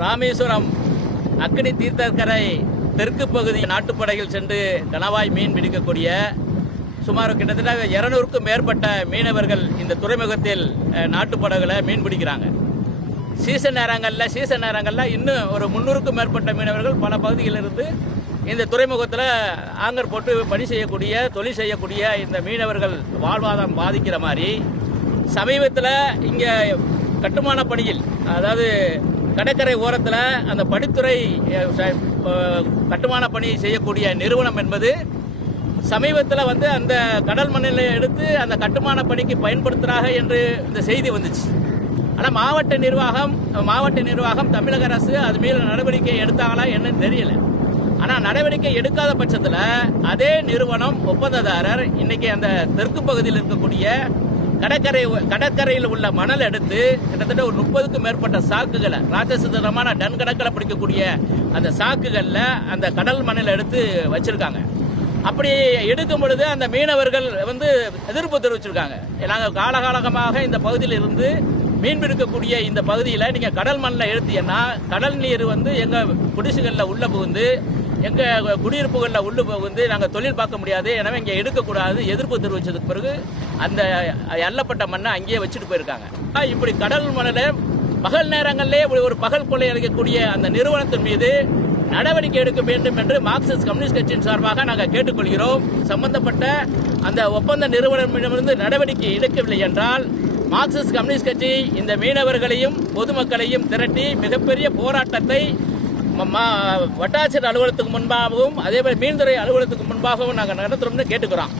ராமேஸ்வரம் அக்னி தீர்த்தக்கரை தெற்கு பகுதி நாட்டுப்படையில் சென்று கணவாய் மீன் பிடிக்கக்கூடிய சுமார் கிட்டத்தட்ட 200க்கும் மேற்பட்ட மீனவர்கள் இந்த துறைமுகத்தில் நாட்டுப்படகுல மீன் பிடிக்கிறாங்க. சீசன் நேரங்களில் இன்னும் ஒரு 300க்கும் மேற்பட்ட மீனவர்கள் பல பகுதிகளிலிருந்து இந்த துறைமுகத்தில் ஆங்கர் போட்டு பணி செய்யக்கூடிய தொழில் செய்யக்கூடிய இந்த மீனவர்கள் வாழ்வாதாரம் பாதிக்கிற மாதிரி சமீபத்தில் இங்கே கட்டுமான பணியில், அதாவது கடற்கரை ஓரத்தில் அந்த படித்துறை கட்டுமான பணி செய்யக்கூடிய நிறுவனம் என்பது சமீபத்தில் அந்த கடல் மண்ணில் எடுத்து அந்த கட்டுமான பணிக்கு பயன்படுத்துகிறாங்க என்று இந்த செய்தி வந்துச்சு. ஆனால் மாவட்ட நிர்வாகம் தமிழக அரசு அது மீது நடவடிக்கை எடுத்தாங்களா என்னன்னு தெரியல. ஆனால் நடவடிக்கை எடுக்காத பட்சத்தில் அதே நிறுவனம் ஒப்பந்ததாரர் இன்னைக்கு அந்த தெற்கு பகுதியில் இருக்கக்கூடிய கடற்கரையில் உள்ள மணல் எடுத்து கிட்டத்தட்ட ஒரு 30க்கும் மேற்பட்ட சாக்குகளை ராட்சசமான டன் கணக்கில் பிடிக்கக்கூடிய அந்த சாக்குகளில் அந்த கடல் மணல் எடுத்து வச்சிருக்காங்க. அப்படி எடுக்கும் பொழுது அந்த மீனவர்கள் எதிர்ப்பு தெரிவிச்சிருக்காங்க. நாங்கள் காலகாலமாக இந்த பகுதியில் இருந்து மீன் பிடிக்கக்கூடிய இந்த பகுதியில் நீங்கள் கடல் மண்ணில் எடுத்தீங்கன்னா கடல் நீர் எங்கள் குடிசுகளில் உள்ள புகுந்து எங்கள் குடியிருப்புகளில் உள்ள புகுந்து நாங்கள் தொழில் பார்க்க முடியாது, எனவே இங்கே எடுக்கக்கூடாது எதிர்ப்பு தெரிவித்ததுக்கு பிறகு அந்த அள்ளப்பட்ட மண்ணை அங்கேயே வச்சுட்டு போயிருக்காங்க. இப்படி கடல் மணலை பகல் நேரங்களிலே ஒரு பகல் கொள்ளை அளிக்கக்கூடிய அந்த நிறுவனத்தின் மீது நடவடிக்கை எடுக்க வேண்டும் என்று மார்க்சிஸ்ட் கம்யூனிஸ்ட் கட்சியின் சார்பாக நாங்கள் கேட்டுக்கொள்கிறோம். சம்பந்தப்பட்ட அந்த ஒப்பந்த நிறுவனமிடமிருந்து நடவடிக்கை எடுக்கவில்லை என்றால் மார்க்சிஸ்ட் கம்யூனிஸ்ட் கட்சி இந்த மீனவர்களையும் பொதுமக்களையும் திரட்டி மிகப்பெரிய போராட்டத்தை வட்டாட்சியர் அலுவலகத்துக்கு முன்பாகவும் அதேபோல் மீன்துறை அலுவலகத்துக்கு முன்பாகவும் நாங்கள் நடத்துறோம்னு கேட்டுக்கிறோம்.